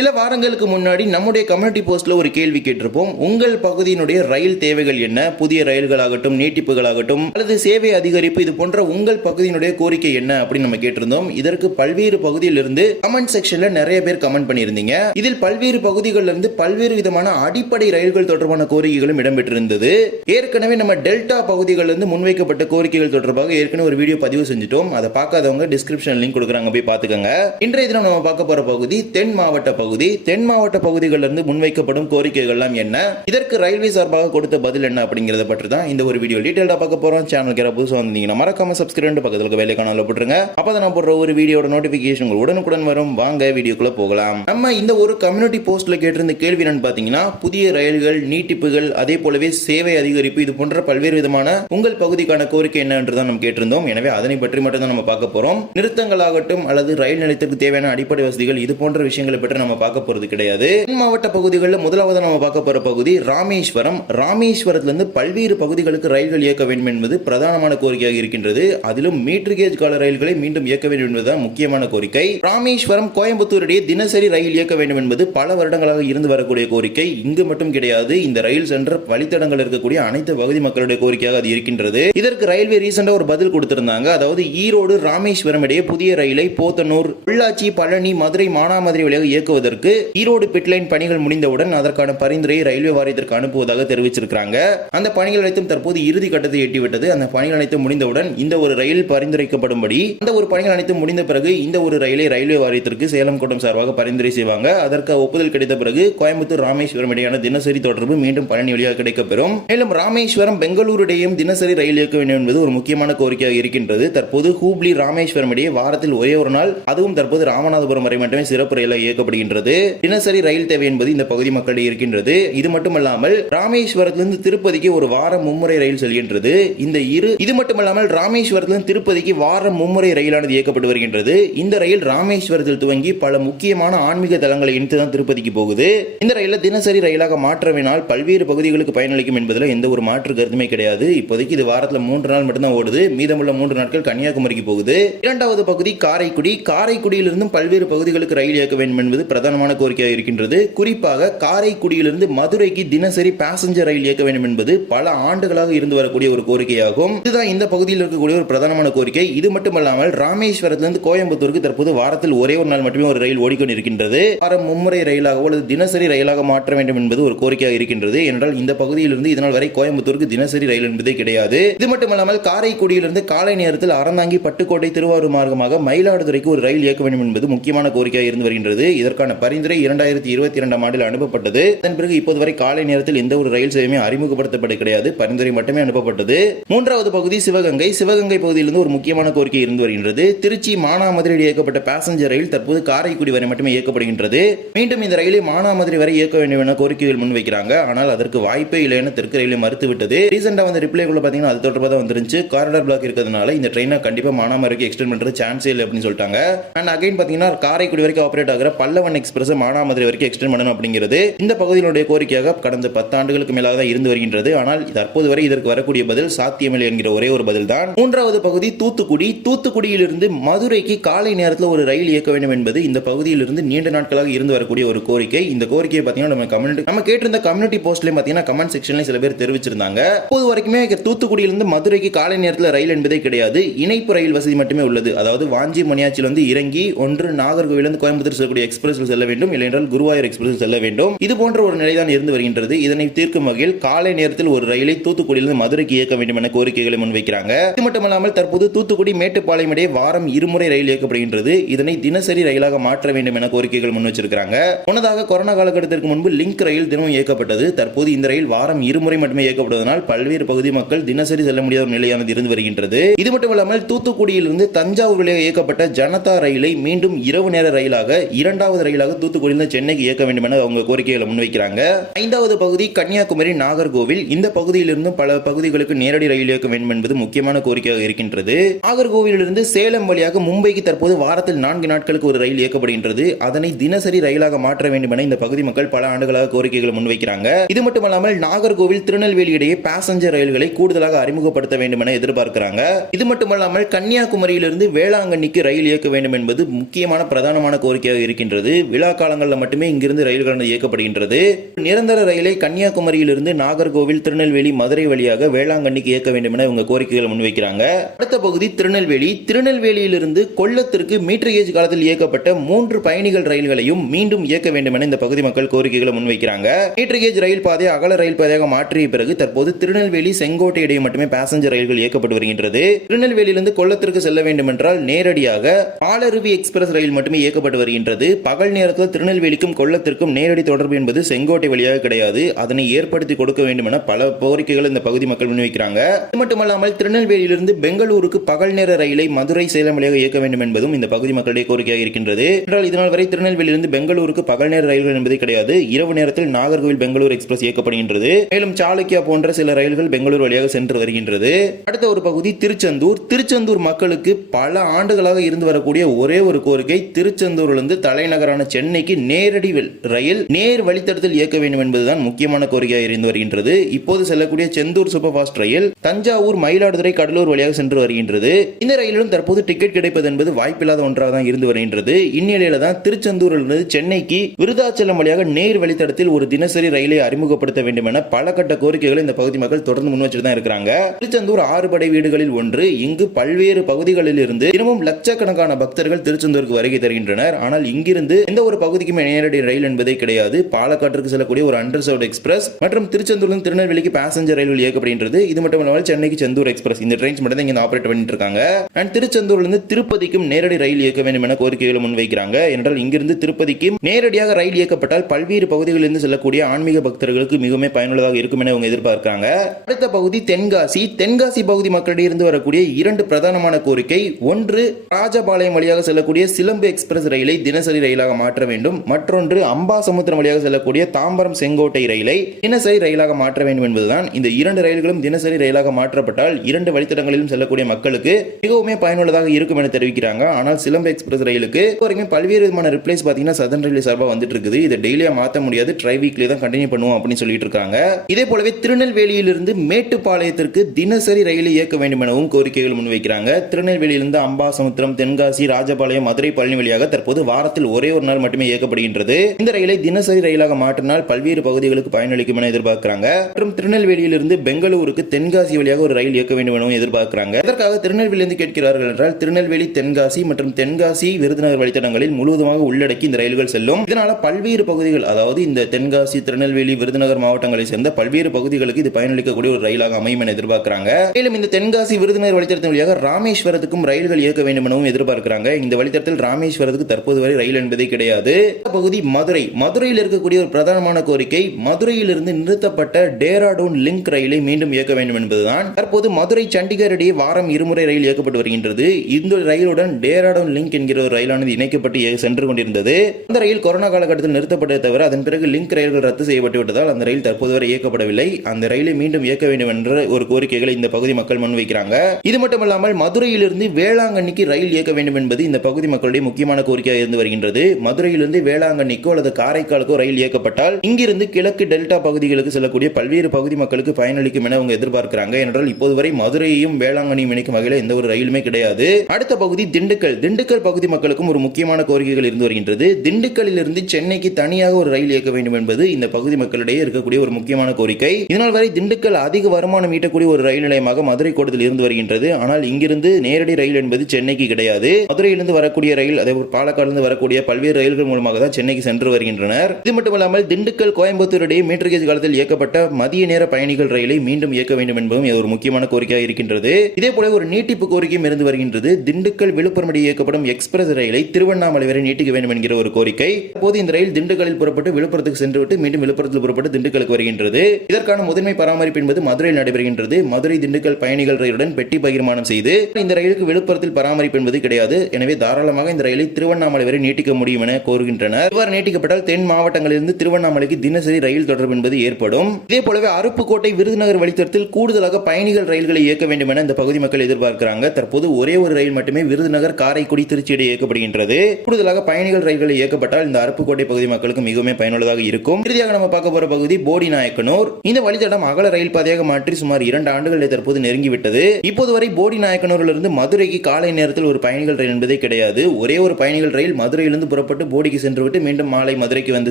சில வாரங்களுக்கு முன்னாடி நம்முடைய கம்யூனிட்டி போஸ்ட்ல ஒரு கேள்வி கேட்டிருப்போம். உங்கள் பகுதியினுடைய ரயில் தேவைகள் என்ன? புதிய ரயில்களாகட்டும் நீட்டிப்புகளாகட்டும் அல்லது சேவை அதிகரிப்பு இது போன்ற உங்கள் பகுதியினுடைய கோரிக்கை என்ன அப்படின்னு நம்ம கேட்டிருந்தோம். இதற்கு பல்வேறு பகுதியிலிருந்து கமெண்ட் செக்ஷன்ல நிறைய பேர் கமெண்ட் பண்ணியிருந்தீங்க. இதில் பல்வேறு பகுதிகளில் இருந்து பல்வேறு விதமான அடிப்படை ரயில்கள் தொடர்பான கோரிக்கைகளும் இடம்பெற்றிருந்தது. ஏற்கனவே நம்ம டெல்டா பகுதிகளில் இருந்து முன்வைக்கப்பட்ட கோரிக்கைகள் தொடர்பாக ஏற்கனவே ஒரு வீடியோ பதிவு செஞ்சுட்டோம். அதை பார்க்காதவங்க டிஸ்கிரிப்ஷன் லிங்க் கொடுக்குறாங்க போய் பார்த்துக்கோங்க. இன்றைய தினம் நம்ம பார்க்க போற பகுதி தென் மாவட்ட பகுதி தென் மாவட்ட பகுதிகளில் இருந்து முன்வைக்கப்படும் கோரிக்கைகள்லாம் என்ன? இதற்கு ரயில்வே சார்பாக கொடுத்த பதில் என்ன அப்படிங்கிறத பற்றி தான் இந்த ஒரு வீடியோ டீட்டெயிலாக பார்க்க போறோம். சேனலுக்கு யாராவது புதுசாக வந்தீங்கன்னா மறக்காம சப்ஸ்கிரைப் பக்கத்தில் வேலை காணல போட்டுருங்க. அப்போ நான் போடுற ஒரு வீடியோட நோட்டிஃபிகேஷன் உடனுக்குடன் வரும். வாங்க வீடியோக்குள்ள போகலாம். நம்ம இந்த ஒரு கம்யூனிட்டி போஸ்ட்ல கேட்டிருந்த கேள்வி என்னன்னு பார்த்தீங்கன்னா புதிய ரயில்கள் நீட்டிப்புகள் அதே போலவே சேவை அதிகரிப்பு இது போன்ற பல்வேறு விதமான உங்கள் பகுதிக்கான கோரிக்கை என்ன தான் நம்ம கேட்டிருந்தோம். எனவே அதனை பற்றி மட்டும் தான் நம்ம பார்க்க போறோம். நிறுத்தங்களாகட்டும் அல்லது ரயில் நிலையத்திற்கு தேவையான அடிப்படை வசதிகள் இது போன்ற விஷயங்களை பற்றி நம்ம பார்க்க போறது கிடையாது. தென் மாவட்ட பகுதிகளில் முதலாவது நம்ம பார்க்க போற பகுதி ராமேஸ்வரம். ராமேஸ்வரத்திலிருந்து பல்வேறு பகுதிகளுக்கு ரயில்கள் இயக்க வேண்டும் என்பது பிரதானமான கோரிக்கையாக இருக்கின்றது. அதிலும் மீட்டர் கேஜ் கால ரயில்களை மீண்டும் இயக்க வேண்டும் என்பதுதான் முக்கியமான கோரிக்கை. ராமேஸ்வரம் கோயம்புத்தூர் இடையே தினசரி ரயில் இயக்க வேண்டும் என்பது பல வருடங்களாக இருந்து வரக்கூடிய கோரிக்கை. இங்கு மட்டும் கிடையாது இந்த ரயில் சென்ற வழித்தடங்கள் இருக்கக்கூடிய அனைத்து பகுதி மக்களுடைய கோரிக்கையாக அது இருக்கின்றது. இதற்கு ரயில்வே ரீசெண்டா ஒரு பதில் கொடுத்திருந்தாங்க. அதாவது ஈரோடு ராமேஸ்வரம் இடையே புதிய ரயிலை போத்தனூர் பொள்ளாச்சி பழனி மதுரை மானாமதுரை வழியாக இயக்குவதற்கு ஈரோடு பிட்லைன் பணிகள் முடிந்தவுடன் அதற்கான பரிந்துரையை ரயில்வே வாரியத்திற்கு அனுப்புவதாக தெரிவிச்சிருக்காங்க அந்த பணிகள் அனைத்தும் தற்போது இறுதி கட்டத்தை எட்டிவிட்டது. அந்த பணிகள் அனைத்தும் முடிந்தவுடன் இந்த ஒரு ரயில் பரிந்துரைக்கப்படும்படி அந்த ஒரு பணிகள் அனைத்தும் முடிந்த பிறகு இந்த ஒரு ரயிலை ரயில்வே வாரியத்திற்கு சேலம் கோட்டம் சார்பாக பரிந்துரை செய்வாங்க. அதற்கு ஒப்புதல் கிடைத்த பிறகு கோயம்புத்தூர் ராமேஸ்வரம் இடையான தினசரி தொடர்பு மீண்டும் பழனி வழியாக கிடைக்கப்பெறும். மேலும் ராமேஸ்வரம் பெங்களூரு இடையும் தினசரி ரயில் இயக்க வேண்டும் என்பது ஒரு முக்கியமான கோரிக்கையாக இருக்கின்றது. தற்போது ஹூப்ளி ராமேஸ்வரம் இடையே வாரத்தில் ஒரே ஒரு நாள் அதுவும் தற்போது ராமநாதபுரம் வரை மட்டுமே சிறப்பு ரயிலாக இயக்கப்படுகின்றது. தினசரி ரயில் தேவை என்பது இந்த பகுதி மக்களிடையே இருக்கின்றது. இது மட்டுமல்லாமல் ராமேஸ்வரத்திலிருந்து திருப்பதிக்கு ஒரு வாரம் மும்முறை ரயில் செல்கின்றது. இந்த இரு இது மட்டுமல்லாமல் ராமேஸ்வரத்திலிருந்து திருப்பதிக்கு வாரம் மும்முறை ரயிலானது இயக்கப்பட்டு வருகின்றது. இந்த ரயில் ராமேஸ்வரத்தில் துவங்கி பல முக்கியமான ஆன்மீக தலங்களை இணைத்து தான் திருப்பதிக்கு போகுது. இந்த ரயில தினசரி ரயிலாக மாற்றவினால் பல்வேறு பகுதிகளுக்கு பயனளிக்கும் என்பதில் எந்த ஒரு மாற்று கருத்துமே கிடையாது. இப்போதைக்கு இது வாரத்தில் மூன்று நாள் மட்டும்தான் ஓடுது. மீதமுள்ள மூன்று நாட்கள் கன்னியாகுமரிக்கு போகுது. இரண்டாவது பகுதி காரைக்குடி. காரைக்குடியிலிருந்தும் பல்வேறு பகுதிகளுக்கு ரயில் இயக்க வேண்டும் என்பது பிரதானமான கோரிக்கையாக இருக்கின்றது. குறிப்பாக காரைக்குடியிலிருந்து மதுரைக்கு தினசரி பேசஞ்சர் ரயில் இயக்க வேண்டும் என்பது பல ஆண்டுகளாக இருந்து வரக்கூடிய ஒரு கோரிக்கையாகும். இதுதான் இந்த பகுதியில் இருக்கக்கூடிய ஒரு பிரதானமான கோரிக்கை. இது மட்டுமல்லாமல் ராமேஸ்வரத்திலிருந்து கோயம்புத்தூருக்கு தற்போது வாரத்தில் ஒரே ஒரு நாள் மட்டுமே ஒரு ரயில் ஓடிக்கொண்டிருக்கின்றது வாரம் மும்முறை ரயிலாகவோ அல்லது தினசரி ரயிலாக மாற்ற வேண்டும் என்பது ஒரு கோரிக்கையாக இருக்கின்றது. என்றால் இந்த பகுதியிலிருந்து இதனால் வரை கோயம்புத்தூருக்கு தினசரி ரயில் என்பதே கிடையாது. இது மட்டுமல்லாமல் காரைக்குடியிலிருந்து காலை நேரத்தில் அறந்தாங்கி பட்டுக்கோட்டை திருவாரூர் மார்க்கமாக மயிலாடுதுறைக்கு ஒரு ரயில் இயக்க வேண்டும் என்பது முக்கியமான கோரிக்கையாக இருந்து வருகின்றது. இதற்கான பரிந்துரை இரண்டாயிரத்தி இருபத்தி இரண்டாம் ஆண்டில் அனுப்பப்பட்டது. அதன் பிறகு இப்போது வரை காலை நேரத்தில் எந்த ஒரு ரயில் சேவையுமே அறிமுகப்படுத்தப்பட கிடையாது. பரிந்துரை மட்டுமே அனுப்பப்பட்டது. மூன்றாவது பகுதி சிவகங்கை. சிவகங்கை பகுதியிலிருந்து ஒரு முக்கியமான கோரிக்கை இருந்து வருகின்றது. திருச்சி மானாமதுரை இயக்கப்பட்ட பேசஞ்சர் ரயில் தற்போது காரைக்குடி வரை மட்டுமே இயக்கப்படுகின்றது. மீண்டும் இந்த ரயிலை மானாமதுரை வரை இயக்க வேண்டும் என கோரிக்கைகள் முன்வைக்கிறாங்க. ஆனால் அதற்கு வாய்ப்பே இல்லை என தெற்கு ரயிலை மறுத்துவிட்டது. ரீசெண்டா வந்து ரிப்ளைக்குள்ள பாத்தீங்கன்னா அது தொடர்பாக தான் வந்துருச்சு காரிடார் பிளாக் இருக்கிறதுனால இந்த ட்ரெயினை கண்டிப்பா மானாமதுரைக்கு எக்ஸ்டெண்ட் பண்றது சான்ஸே இல்லை அப்படின்னு சொல்லிட்டாங்க. அண்ட் அகைன் பாத்தீங்கன்னா காரைக்குடி வரைக்கும் ஆப்ரேட் ஆகிற பல்லவன் எக்ஸ்பிரஸ் மானாமதுரை வரைக்கும் எக்ஸ்டெண்ட் பண்ணணும் அப்படிங்கிறது இந்த பகுதியினுடைய கோரிக்கையாக கடந்த பத்தாண்டுகளுக்கு மேலாக தான் இருந்து வருகின்றது. ஆனால் தற்போது வரை இதற்கு வரக்கூடிய பதில் சாத்தியமில்லை என்கிற ஒரே ஒரு பதில் தான். மூன்றாவது பகுதி தூத்துக்குடி. தூத்துக்குடியிலிருந்து மதுரைக்கு காலை நேரத்தில் ஒரு ரயில் இயக்க வேண்டும் என்பது இந்த பகுதியிலிருந்து நீண்ட நாட்களாக இருந்து வரக்கூடிய ஒரு கோரிக்கை. இந்த கோரிக்கையை பார்த்தீங்கன்னா நம்ம கம்யூனிட்டி நம்ம கேட்டிருந்த கம்யூனிட்டி போஸ்ட்லேயும் பார்த்தீங்கன்னா கமெண்ட் செக்ஷன்ல சில பேர் தெரிவிச்சிருந்தாங்க. இப்போது வரைக்குமே தூத்துக்குடியிலிருந்து மதுரைக்கு காலை நேரத்தில் ரயில் என்பதே கிடையாது. இணைப்பு ரயில் வசதி மட்டுமே உள்ளது. அதாவது வாஞ்சி மணியாச்சியில் வந்து இறங்கி ஒன்று நாகர்கோவிலிருந்து கோயம்புத்தூர் செல்லக்கூடிய எக்ஸ்பிரஸ் செல்ல வேண்டும் இல்லையென்றால் குருவாயூர் எக்ஸ்பிரஸ் செல்ல வேண்டும். இது போன்ற ஒரு நிலைதான் இருந்து வருகின்றது. இதனை தீர்க்கும் வகையில் காலை நேரத்தில் ஒரு ரயிலை தூத்துக்குடியிலிருந்து மதுரைக்கு இயக்க வேண்டும் என கோரிக்கைகளை முன்வைக்கிறாங்க. இது மட்டுமல்லாமல் தற்போது தூத்துக்குடி மேட்டுப்பாளையம் இடையே வாரம் இருமுறை ரயில் இயக்கப்படுகின்றது. இதனை தினசரி ரயிலாக மாற்ற வேண்டும் என கோரிக்கைகள் முன் வச்சிருக்கிறாங்க. முன்னதாக கொரோனா காலகட்டத்திற்கு முன்பு லிங்க் ரயில் தினமும் இயக்கப்பட்டது. தற்போது இந்த ரயில் வாரம் இருமுறை மட்டுமே இயக்கப்படுவதனால் பல்வேறு பகுதி மக்கள் தினசரி செல்ல முடியாத நிலையானது இருந்து வருகின்றது. இது மட்டுமல்லாமல் தூத்துக்குடியிலிருந்து தஞ்சாவூர் வழியாக இயக்கப்பட்ட ஜனதா ரயிலை மீண்டும் இரவு நேர ரயிலாக இரண்டாவது ரயில் ரயிலாக தூத்துக்குடியிலிருந்து சென்னைக்கு இயக்க வேண்டும் என அவங்க கோரிக்கைகளை முன்வைக்கிறாங்க. ஐந்தாவது பகுதி கன்னியாகுமரி நாகர்கோவில். இந்த பகுதியிலிருந்து பல பகுதிகளுக்கு நேரடி ரயில் இயக்க வேண்டும் என்பது முக்கியமான கோரிக்கையாக இருக்கின்றது. நாகர்கோவிலிருந்து சேலம் வழியாக மும்பைக்கு தற்போது வாரத்தில் நான்கு நாட்களுக்கு ஒரு ரயில் இயக்கப்படுகின்றது. அதனை தினசரி ரயிலாக மாற்ற வேண்டும் என இந்த பகுதி மக்கள் பல ஆண்டுகளாக கோரிக்கைகளை முன்வைக்கிறாங்க. இது மட்டுமல்லாமல் நாகர்கோவில் திருநெல்வேலி இடையே பேசஞ்சர் ரயில்களை கூடுதலாக அறிமுகப்படுத்த வேண்டும் என எதிர்பார்க்கிறாங்க. இது மட்டுமல்லாமல் கன்னியாகுமரியிலிருந்து வேளாங்கண்ணிக்கு ரயில் இயக்க வேண்டும் என்பது முக்கியமான பிரதானமான கோரிக்கையாக இருக்கின்றது. விழா காலங்களில் மட்டுமே இங்கிருந்து ரயில்கள் இயக்கப்படுகின்றது. நிரந்தர ரயிலை கன்னியாகுமரியிலிருந்து நாகர்கோவில் திருநெல்வேலி மதுரை வழியாக வேளாங்கண்ணிக்கு இயக்க வேண்டும் என இவங்க கோரிக்கைகள் முன்வைக்கிறாங்க. அடுத்த பகுதி திருநெல்வேலி. திருநெல்வேலியிலிருந்து கொல்லத்திற்கு மீட்டர் கேஜ் காலத்தில் இயக்கப்பட்ட மூன்று பயணிகள் ரயில்களையும் மீண்டும் இயக்க வேண்டும் என இந்த பகுதி மக்கள் கோரிக்கைகளை முன்வைக்கிறாங்க. மீட்டர் கேஜ் ரயில் பாதை அகல ரயில் பாதையாக மாற்றிய பிறகு தற்போது திருநெல்வேலி செங்கோட்டை இடையே மட்டுமே பேசஞ்சர் ரயில்கள் இயக்கப்பட்டு வருகின்றது. திருநெல்வேலியிலிருந்து கொல்லத்திற்கு செல்ல வேண்டும் என்றால் நேரடியாக பாலருவி எக்ஸ்பிரஸ் ரயில் மட்டுமே இயக்கப்பட்டு வருகின்றது. பகல் நேரத்தில் திருநெல்வேலிக்கும் கொல்லத்திற்கும் நேரடி தொடர்பு என்பது செங்கோட்டை வழியாக கிடையாது. அதனை ஏற்படுத்தி கொடுக்க வேண்டும் என பல கோரிக்கைகள் இந்த பகுதி மக்கள் முன்வைக்கிறாங்க. இது மட்டுமல்லாமல் திருநெல்வேலியிலிருந்து பெங்களூருக்கு பகல் நேர ரயிலை மதுரை சேலம் வழியாக இயக்க வேண்டும் என்பதும் இந்த பகுதி மக்களுடைய கோரிக்கையாக இருக்கின்றது. என்றால் இதனால் வரை திருநெல்வேலியிலிருந்து பெங்களூருக்கு பகல் நேர ரயில்கள் என்பது கிடையாது. இரவு நேரத்தில் நாகர்கோவில் பெங்களூர் எக்ஸ்பிரஸ் இயக்கப்படுகின்றது. மேலும் சாளுக்கியா போன்ற சில ரயில்கள் பெங்களூர் வழியாக சென்று வருகின்றது. அடுத்த ஒரு பகுதி திருச்செந்தூர். திருச்செந்தூர் மக்களுக்கு பல ஆண்டுகளாக இருந்து வரக்கூடிய ஒரே ஒரு கோரிக்கை திருச்செந்தூரிலிருந்து தலைநகரான சென்னைக்கு நேரடி ரயில் நேர் வழித்தடத்தில் இயக்க வேண்டும் என்பதுதான் முக்கியமான கோரிக்கையாக இருந்து வருகின்றது. இப்போது செல்லக்கூடிய செந்தூர் சூப்பர் ஃபாஸ்ட் ரயில் தஞ்சாவூர் மயிலாடுதுறை கடலூர் வழியாக சென்று வருகின்றது. இந்த ரயிலும் தற்போது டிக்கெட் கிடைப்பது என்பது வாய்ப்பில்லாத ஒன்றாக தான் இருந்து வருகின்றது. இந்நிலையில தான் திருச்செந்தூரிலிருந்து சென்னைக்கு விருதாச்சலம் வழியாக நேர் வழித்தடத்தில் ஒரு தினசரி ரயிலை அறிமுகப்படுத்த வேண்டும் என பல கட்ட கோரிக்கைகளை இந்த பகுதி மக்கள் தொடர்ந்து முன் வச்சுட்டு தான் இருக்கிறாங்க. திருச்செந்தூர் ஆறு படை வீடுகளில் ஒன்று இங்கு பல்வேறு பகுதிகளில் இருந்து தினமும் லட்சக்கணக்கான பக்தர்கள் திருச்செந்தூருக்கு வருகை தருகின்றனர். ஆனால் இங்கிருந்து எந்த ஒரு பகுதிக்குமே நேரடி ரயில் என்பதே கிடையாது. பாலக்காட்டிற்கு செல்லக்கூடிய ஒரு அண்டர்சர்வ்ட் எக்ஸ்பிரஸ் மற்றும் திருச்செந்தூர்லேருந்து திருநெல்வேலிக்கு பேசஞ்சர் ரயில்கள் இயக்கப்படுகின்றது. இது மட்டும் இல்லாமல் சென்னைக்கு செந்தூர் எக்ஸ்பிரஸ். இந்த ட்ரெயின்ஸ் மட்டும் தான் இங்கே ஆப்ரேட் பண்ணிட்டு இருக்காங்க அண்ட் திருச்செந்தூர்லேருந்து திருப்பதிக்கும் நேரடி ரயில் இயக்க வேண்டும் என கோரிக்கைகளை முன்வைக்கிறாங்க. என்றால் இங்கிருந்து திருப்பதிக்கு நேரடியாக ரயில் இயக்கப்பட்டால் பல்வேறு பகுதிகளிலிருந்து செல்லக்கூடிய ஆன்மீக பக்தர்களுக்கு மிகவும் பயனுள்ளதாக இருக்கும் என அவங்க எதிர்பார்க்கிறாங்க. அடுத்த பகுதி தென்காசி. தென்காசி பகுதி மக்களிடையே இருந்து வரக்கூடிய இரண்டு பிரதானமான கோரிக்கை. ஒன்று ராஜபாளையம் வழியாக செல்லக்கூடிய சிலம்பு எக்ஸ்பிரஸ் ரயிலை தினசரி ரயிலாக மாற்ற வேண்டும். மற்றொன்று அம்பாசமுத்திரம் வழியாக செல்லக்கூடிய தாம்பரம் செங்கோட்டை ரயிலை தினசரி ரயிலாக மாற்ற வேண்டும் என்பதுதான். இந்த இரண்டு ரயில்களும் தினசரி ரயிலாக மாற்றப்பட்டால் இரண்டு வழித்தடங்களிலும் செல்லக்கூடிய மக்களுக்கு மிகவுமே பயனுள்ளதாக இருக்கும் என தெரிவிக்கிறாங்க. ஆனால் சிலம்பு எக்ஸ்பிரஸ் ரயிலுக்கு வரைக்கும் பல்வேறு விதமான ரிப்ளேஸ் பார்த்தீங்கன்னா சதன் ரயில் சார்பாக வந்துட்டு இருக்குது இதை டெய்லியா மாற்ற முடியாது. ட்ரை வீக்லி தான் கண்டினியூ பண்ணுவோம் அப்படின்னு சொல்லிட்டு இருக்காங்க. இதே போலவே திருநெல்வேலியிலிருந்து மேட்டுப்பாளையத்திற்கு தினசரி ரயிலை இயக்க வேண்டும் எனவும் கோரிக்கைகள் முன்வைக்கிறாங்க. திருநெல்வேலியிலிருந்து அம்பாசமுத்திரம் தென்காசி ராஜபாளையம் மதுரை பழனி வழியாக தற்போது வாரத்தில் ஒரே ஒரு நாள் மட்டுமே இயக்கப்படுகின்றது. இந்த ரயிலை தினசரி ரயிலாக மாற்றினால் பல்வேறு பகுதிகளுக்கு பயனளிக்கும் என எதிர்பார்க்கிறாங்க. மற்றும் திருநெல்வேலியிலிருந்து பெங்களூருக்கு தென்காசி வழியாக ஒரு ரயில் இயக்க வேண்டும் எனவும் எதிர்பார்க்கிறாங்க. இதற்காக திருநெல்வேலியிலிருந்து கேட்கிறார்கள் என்றால் திருநெல்வேலி தென்காசி மற்றும் தென்காசி விருதுநகர் வழித்தடங்களில் முழுவதுமாக உள்ளடக்கி இந்த ரயில்கள் செல்லும். இதனால பல்வேறு பகுதிகள் அதாவது இந்த தென்காசி திருநெல்வேலி விருதுநகர் மாவட்டங்களை சேர்ந்த பல்வேறு பகுதிகளுக்கு இது பயனளிக்கக்கூடிய ஒரு ரயிலாக அமையும் என எதிர்பார்க்கிறாங்க. மேலும் இந்த தென்காசி விருதுநகர் வழித்தடத்தின் வழியாக ராமேஸ்வரத்துக்கும் ரயில்கள் இயக்க வேண்டும் எனவும் எதிர்பார்க்கிறாங்க. இந்த வழித்தடத்தில் ராமேஸ்வரத்துக்கு தற்போது வரை ரயில் என்பதே கிடையாது. கிடையாது. பகுதி மதுரை. மதுரையில் இருக்கக்கூடிய ஒரு பிரதானமான கோரிக்கை மதுரையிலிருந்து நிறுத்தப்பட்ட டேராடூன் லிங்க் ரயிலை மீண்டும் இயக்க வேண்டும் என்பதுதான். தற்போது மதுரை சண்டிகர் இடையே வாரம் இருமுறை ரயில் இயக்கப்பட்டு வருகின்றது. இந்த ரயிலுடன் டேராடூன் லிங்க் என்கிற ஒரு ரயிலானது இணைக்கப்பட்டு சென்று கொண்டிருந்தது. அந்த ரயில் கொரோனா காலகட்டத்தில் நிறுத்தப்பட்டதை தவிர அதன் பிறகு லிங்க் ரயில்கள் ரத்து செய்யப்பட்டு விட்டதால் அந்த ரயில் தற்போது வரை இயக்கப்படவில்லை. அந்த ரயிலை மீண்டும் இயக்க வேண்டும் என்ற ஒரு கோரிக்கைகளை இந்த பகுதி மக்கள் முன்வைக்கிறாங்க இது மட்டுமல்லாமல் மதுரையிலிருந்து வேளாங்கண்ணிக்கு ரயில் இயக்க வேண்டும் என்பது இந்த பகுதி மக்களுடைய முக்கியமான கோரிக்கையாக இருந்து வருகின்றது. மதுரையிலிருந்து வேளாங்கண்ணிக்கோ அல்லது காரைக்காலுக்கோ ரயில் இயக்கப்பட்டால் இங்கிருந்து கிழக்கு டெல்டா பகுதிகளுக்கு செல்லக்கூடிய பல்வேறு பகுதி மக்களுக்கு பயனளிக்கும் என அவங்க எதிர்பார்க்கிறாங்க. என்றால் இப்போது வரை மதுரையையும் வேளாங்கண்ணியும் இணைக்கும் வகையில் எந்த ஒரு ரயிலுமே கிடையாது. அடுத்த பகுதி திண்டுக்கல். திண்டுக்கல் பகுதி மக்களுக்கும் ஒரு முக்கியமான கோரிக்கைகள் இருந்து வருகின்றது. திண்டுக்கல்லிலிருந்து சென்னைக்கு தனியாக ஒரு ரயில் இயக்க வேண்டும் என்பது இந்த பகுதி மக்களிடையே இருக்கக்கூடிய ஒரு முக்கியமான கோரிக்கை. இதனால் வரை திண்டுக்கல் அதிக வருமானம் ஈட்டக்கூடிய ஒரு ரயில் நிலையமாக மதுரை கோட்டத்தில் இருந்து வருகின்றது. ஆனால் இங்கிருந்து நேரடி ரயில் என்பது சென்னைக்கு கிடையாது. மதுரையிலிருந்து வரக்கூடிய ரயில் அதே போல் பாலக்காடிலிருந்து வரக்கூடிய பல்வேறு ரயில்கள் மூலமாக தான் சென்னைக்கு சென்று வருகின்றனர். இது மட்டுமல்லாமல் திண்டுக்கல் கோயம்புத்தூர் இடையே மீட்டர் கேஜ் காலத்தில் இயக்கப்பட்ட மதிய நேர பயணிகள் ரயிலை மீண்டும் இயக்க வேண்டும் என்பதும் ஒரு முக்கியமான கோரிக்கையாக இருக்கின்றது. இதே போல ஒரு நீட்டிப்பு கோரிக்கையும் இருந்து வருகின்றது. திண்டுக்கல் விழுப்புரம் இடையே இயக்கப்படும் எக்ஸ்பிரஸ் ரயிலை திருவண்ணாமலை வரை நீட்டிக்க வேண்டும் என்கிற ஒரு கோரிக்கை. தற்போது இந்த ரயில் திண்டுக்கலில் புறப்பட்டு விழுப்புரத்துக்கு சென்றுவிட்டு மீண்டும் விழுப்புரத்தில் புறப்பட்டு திண்டுக்கலுக்கு வருகின்றது. இதற்கான முதன்மை பராமரிப்பு என்பது மதுரையில் நடைபெறுகின்றது. மதுரை திண்டுக்கல் பயணிகள் ரயிலுடன் பெட்டி பகிர்மானம் செய்து இந்த ரயிலுக்கு விழுப்புரத்தில் பராமரிப்பு என்பது கிடையாது. எனவே தாராளமாக இந்த ரயிலை திருவண்ணாமலை வரை நீட்டிக்க முடியும் என கோருகின்றனர். இவ்வாறு நீட்டிக்கப்பட்டால் தென் மாவட்டங்களிலிருந்து திருவண்ணாமலைக்கு தினசரி ரயில் தொடர்பு என்பது ஏற்படும். இதே போலவே அருப்புக்கோட்டை விருதுநகர் வழித்தடத்தில் கூடுதலாக பயணிகள் ரயில்களை இயக்க வேண்டும் என இந்த பகுதி மக்கள் எதிர்பார்க்கிறாங்க. தற்போது ஒரே ஒரு ரயில் மட்டுமே விருதுநகர் காரைக்குடி திருச்சி இடையே இயக்கப்படுகின்றது. கூடுதலாக பயணிகள் ரயில்கள் இயக்கப்பட்டால் இந்த அருப்புக்கோட்டை பகுதி மக்களுக்கு மிகவும் பயனுள்ளதாக இருக்கும். இறுதியாக நம்ம பார்க்க போற பகுதி போடி நாயக்கனூர். இந்த வழித்தடம் அகல ரயில் பாதையாக மாற்றி சுமார் இரண்டு ஆண்டுகளை தற்போது நெருங்கிவிட்டது. இப்போது வரை போடி நாயக்கனூரிலிருந்து மதுரைக்கு காலை நேரத்தில் ஒரு பயணிகள் ரயில் என்பதே கிடையாது. ஒரே ஒரு பயணிகள் ரயில் மதுரையிலிருந்து புறப்பட்டு புறப்பட்டு போடிக்கு சென்றுவிட்டு மீண்டும் மாலை மதுரைக்கு வந்து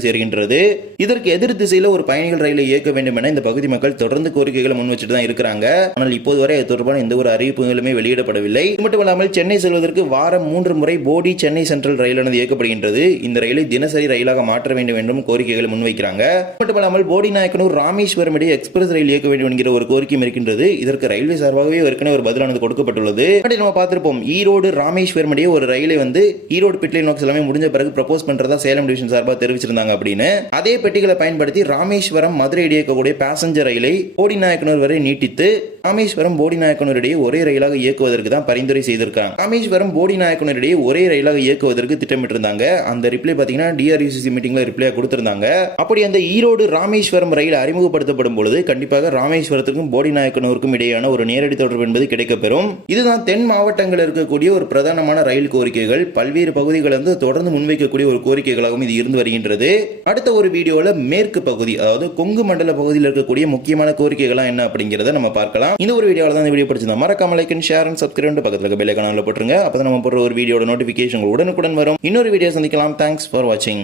சேர்கின்றது. இதற்கு எதிர் திசையில் ஒரு பயணிகள் ரயிலை இயக்க வேண்டும் என இந்த பகுதி மக்கள் தொடர்ந்து கோரிக்கைகளை முன் வச்சுட்டு தான் இருக்கிறாங்க. ஆனால் இப்போது வரை அது தொடர்பான எந்த ஒரு அறிவிப்புகளுமே வெளியிடப்படவில்லை. இது மட்டும் இல்லாமல் சென்னை செல்வதற்கு வாரம் மூன்று முறை போடி சென்னை சென்ட்ரல் ரயிலானது இயக்கப்படுகின்றது. இந்த ரயிலை தினசரி ரயிலாக மாற்ற வேண்டும் என்றும் கோரிக்கைகளை முன்வைக்கிறாங்க இது மட்டும் இல்லாமல் போடி நாயக்கனூர் ராமேஸ்வரம் இடையே எக்ஸ்பிரஸ் ரயில் இயக்க வேண்டும் என்கிற ஒரு கோரிக்கையும் இருக்கின்றது. இதற்கு ரயில்வே சார்பாகவே ஏற்கனவே ஒரு பதிலானது கொடுக்கப்பட்டுள்ளது. நம்ம பார்த்திருப்போம். ஈரோடு ராமேஸ்வரம் இடையே ஒரு ரயிலை வந்து ஈரோடு பிட்லை நோக்கி எல்லாமே முடிஞ்ச பிறகு ப்ரப்போஸ் பண்ணுறதா சேலம் டிவிஷன் சார்பாக தெரிவிச்சிருந்தாங்க அப்படின்னு. அதே பெட்டிகளை பயன்படுத்தி ராமேஸ்வரம் மதுரை இடையே இருக்கக்கூடிய பேசஞ்சர் ரயிலை போடி நாயக்கனூர் வரை நீட்டித்து ராமேஸ்வரம் போடி நாயக்கனூர் இடையே ஒரே ரயிலாக இயக்குவதற்கு தான் பரிந்துரை செய்திருக்காங்க. ராமேஸ்வரம் போடி நாயக்கனூர் இடையே ஒரே ரயிலாக இயக்குவதற்கு திட்டமிட்டிருந்தாங்க. அந்த ரிப்ளை பார்த்தீங்கன்னா டிஆர்யூசிசி மீட்டிங்ல ரிப்ளை கொடுத்திருந்தாங்க. அப்படி அந்த ஈரோடு ராமேஸ்வரம் ரயில் அறிமுகப்படுத்தப்படும் பொழுது கண்டிப்பாக ராமேஸ்வரத்துக்கும் போடி நாயக்கனூருக்கும் இடையேயான ஒரு நேரடி தொடர்பு என்பது கிடைக்கப்பெறும். இதுதான் தென் மாவட்டங்களில் இருக்கக்கூடிய ஒரு பிரதானமான ரயில் கோரிக்கைகள். பல்வேறு பகுதிகளில் தொடர்ந்து தொடர்ந்து முன்வைக்கக்கூடிய ஒரு கோரிக்கைகளாகவும் இது இருந்து வருகின்றது. அடுத்த ஒரு வீடியோவில் மேற்கு பகுதி அதாவது கொங்கு மண்டல பகுதியில் இருக்கக்கூடிய முக்கியமான கோரிக்கைகள்லாம் என்ன அப்படிங்கிறத நம்ம பார்க்கலாம். இந்த ஒரு வீடியோவில் தான் இந்த வீடியோ பிடிச்சிருந்தா மறக்காம like and share and subscribe பக்கத்தில் இருக்க பெல் ஐக்கானில் போட்டுருங்க. அப்போ நம்ம போடுற ஒரு வீடியோட நோட்டிஃபிகேஷன் உடனுக்குடன் வரும். இன்னொரு வீடியோ சந்திக்கலாம். தேங்க்ஸ் ஃபார் வாட்சிங்